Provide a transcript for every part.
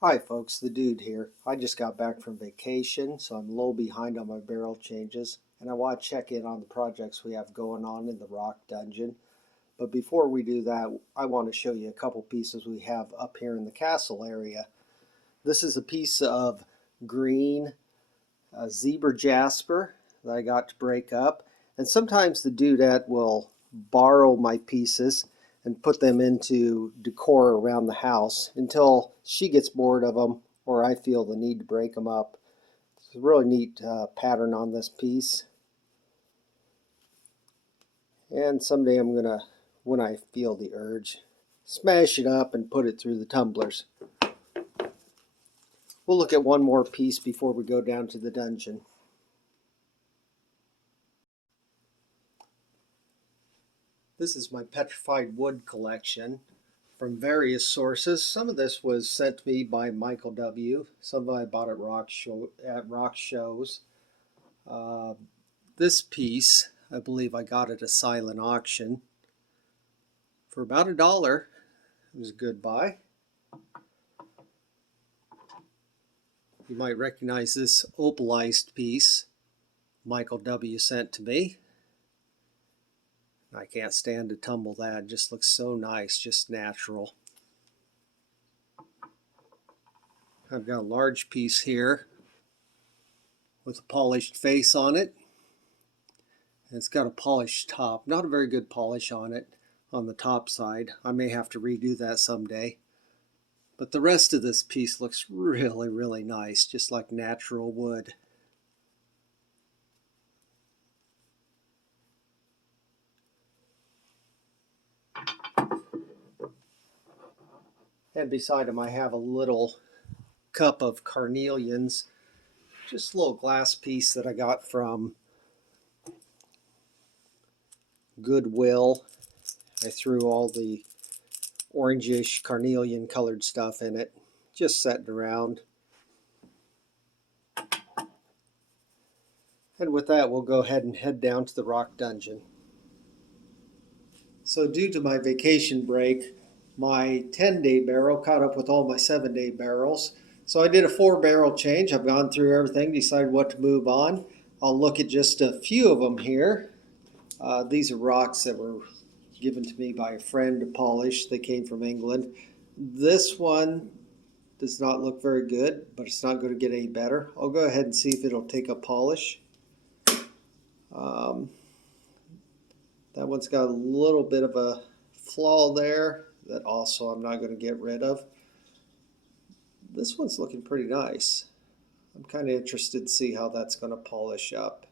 Hi folks, the dude here. I just got back from vacation, so I'm a little behind on my barrel changes, and I want to check in on the projects we have going on in the rock dungeon. But before we do that, I want to show you a couple pieces we have up here in the castle area. This is a piece of green zebra jasper that I got to break up, and sometimes the dudette will borrow my pieces and put them into decor around the house until she gets bored of them or I feel the need to break them up. It's a really neat pattern on this piece, and someday I'm gonna, when I feel the urge, smash it up and put it through the tumblers. We'll look at one more piece before we go down to the dungeon. This is my petrified wood collection from various sources. Some of this was sent to me by Michael W. Some of it I bought at rock shows. This piece, I believe I got at a silent auction for about $1. It was a good buy. You might recognize this opalized piece Michael W. sent to me. I can't stand to tumble that. It just looks so nice, just natural. I've got a large piece here with a polished face on it. And it's got a polished top. Not a very good polish on it on the top side. I may have to redo that someday. But the rest of this piece looks really, really nice, just like natural wood. And beside him I have a little cup of carnelians, just a little glass piece that I got from Goodwill. I threw all the orangish carnelian colored stuff in it, just setting around. And with that, we'll go ahead and head down to the rock dungeon. So due to my vacation break, my 10-day barrel caught up with all my 7-day barrels. So I did a 4-barrel change. I've gone through everything, decided what to move on. I'll look at just a few of them here. These are rocks that were given to me by a friend to polish. They came from England. This one does not look very good, but it's not going to get any better. I'll go ahead and see if it'll take a polish. That one's got a little bit of a flaw there that also I'm not going to get rid of. This one's looking pretty nice. I'm kind of interested to see how that's going to polish up.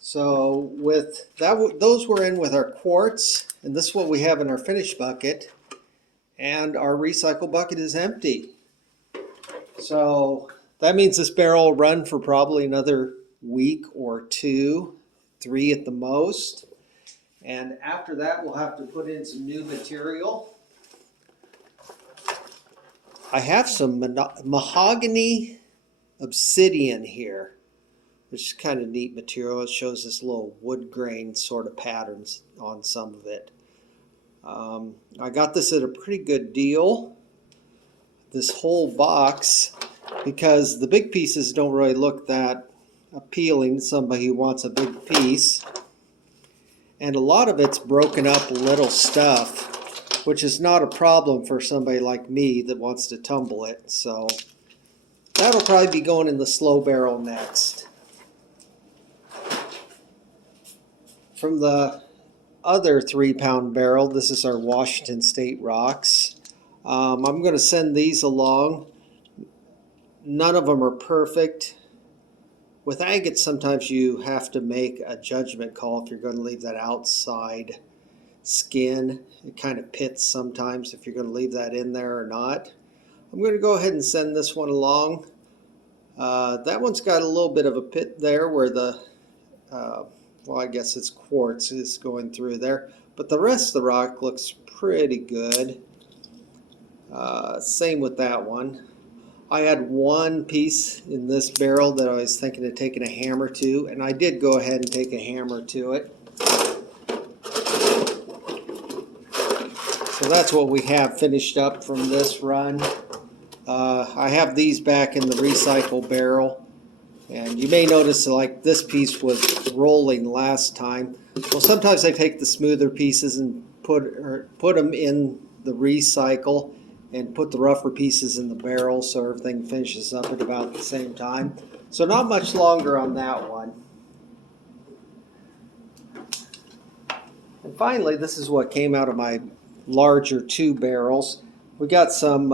So with that, those were in with our quartz, and this is what we have in our finish bucket, and our recycle bucket is empty. So that means this barrel will run for probably another week or 2, 3 at the most. And after that, we'll have to put in some new material. I have some mahogany obsidian here, which is kind of neat material. It shows this little wood grain sort of patterns on some of it. I got this at a pretty good deal, this whole box, because the big pieces don't really look that appealing to somebody who wants a big piece. And a lot of it's broken up little stuff, which is not a problem for somebody like me that wants to tumble it. So that'll probably be going in the slow barrel next. From the other 3-pound barrel, this is our Washington State rocks. I'm going to send these along. None of them are perfect. With agates, sometimes you have to make a judgment call if you're going to leave that outside skin. It kind of pits sometimes if you're going to leave that in there or not. I'm going to go ahead and send this one along. That one's got a little bit of a pit there where the, well, I guess it's quartz is going through there. But the rest of the rock looks pretty good. Same with that one. I had one piece in this barrel that I was thinking of taking a hammer to, and I did go ahead and take a hammer to it. So So that's what we have finished up from this run. I have these back in the recycle barrel. And you may notice like this piece was rolling last time. Well, sometimes I take the smoother pieces and put them in the recycle and put the rougher pieces in the barrel so everything finishes up at about the same time. So not much longer on that one. And finally, this is what came out of my larger 2 barrels. We got some,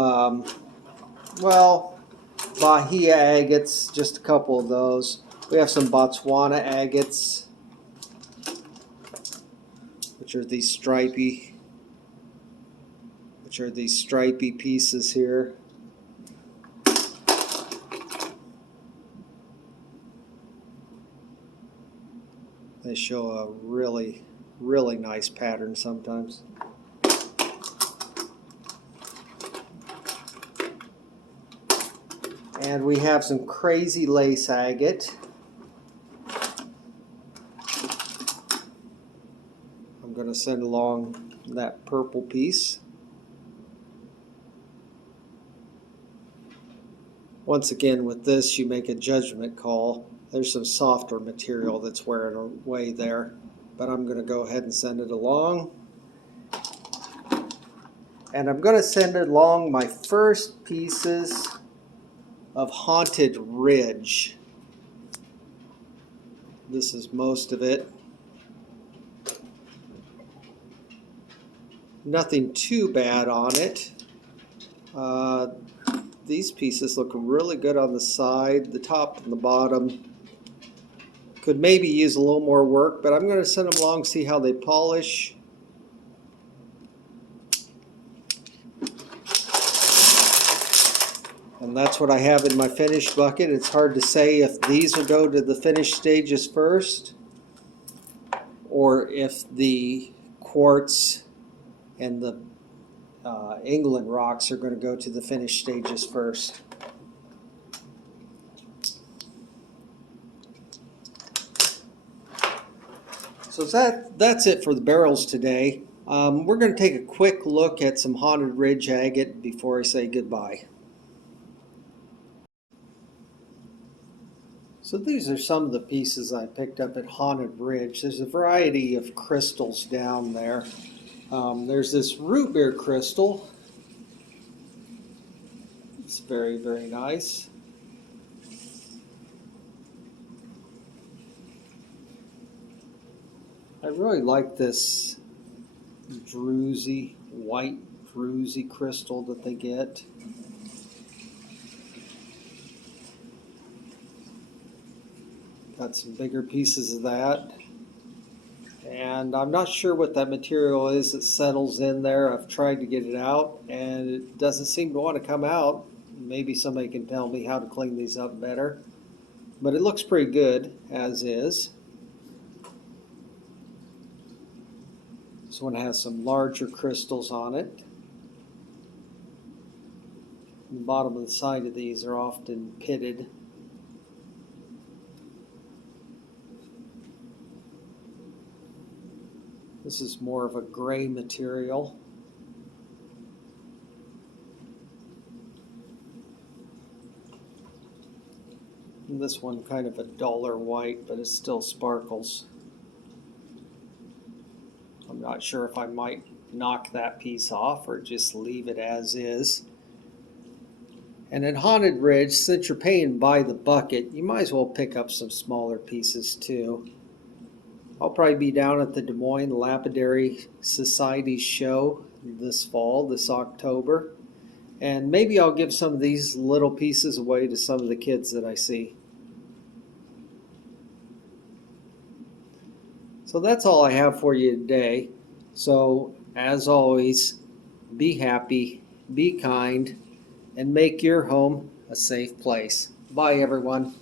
Bahia agates, just a couple of those. We have some Botswana agates, which are these stripy pieces here. They show a really, really nice pattern sometimes. And we have some crazy lace agate. I'm going to send along that purple piece. Once again, with this, you make a judgment call. There's some softer material that's wearing away there, but I'm going to go ahead and send it along. And I'm going to send along my first pieces of Haunted Ridge. This is most of it. Nothing too bad on it. These pieces look really good on the side. The top and the bottom could maybe use a little more work, but I'm going to send them along, see how they polish. And that's what I have in my finished bucket. It's hard to say if these will go to the finished stages first or if the quartz and the England rocks are going to go to the finished stages first. So that's it for the barrels today. We're going to take a quick look at some Haunted Ridge agate before I say goodbye. So these are some of the pieces I picked up at Haunted Ridge. There's a variety of crystals down there. There's this root beer crystal. It's very, very nice. I really like this white druzy crystal that they get. Got some bigger pieces of that. And I'm not sure what that material is that settles in there. I've tried to get it out and it doesn't seem to want to come out. Maybe somebody can tell me how to clean these up better. But it looks pretty good as is. This one has some larger crystals on it. The bottom of the side of these are often pitted. This is more of a gray material. And this one kind of a duller white, but it still sparkles. I'm not sure if I might knock that piece off or just leave it as is. And at Haunted Ridge, since you're paying by the bucket, you might as well pick up some smaller pieces too. I'll probably be down at the Des Moines Lapidary Society show this fall, this October. And maybe I'll give some of these little pieces away to some of the kids that I see. So that's all I have for you today. So as always, be happy, be kind, and make your home a safe place. Bye everyone.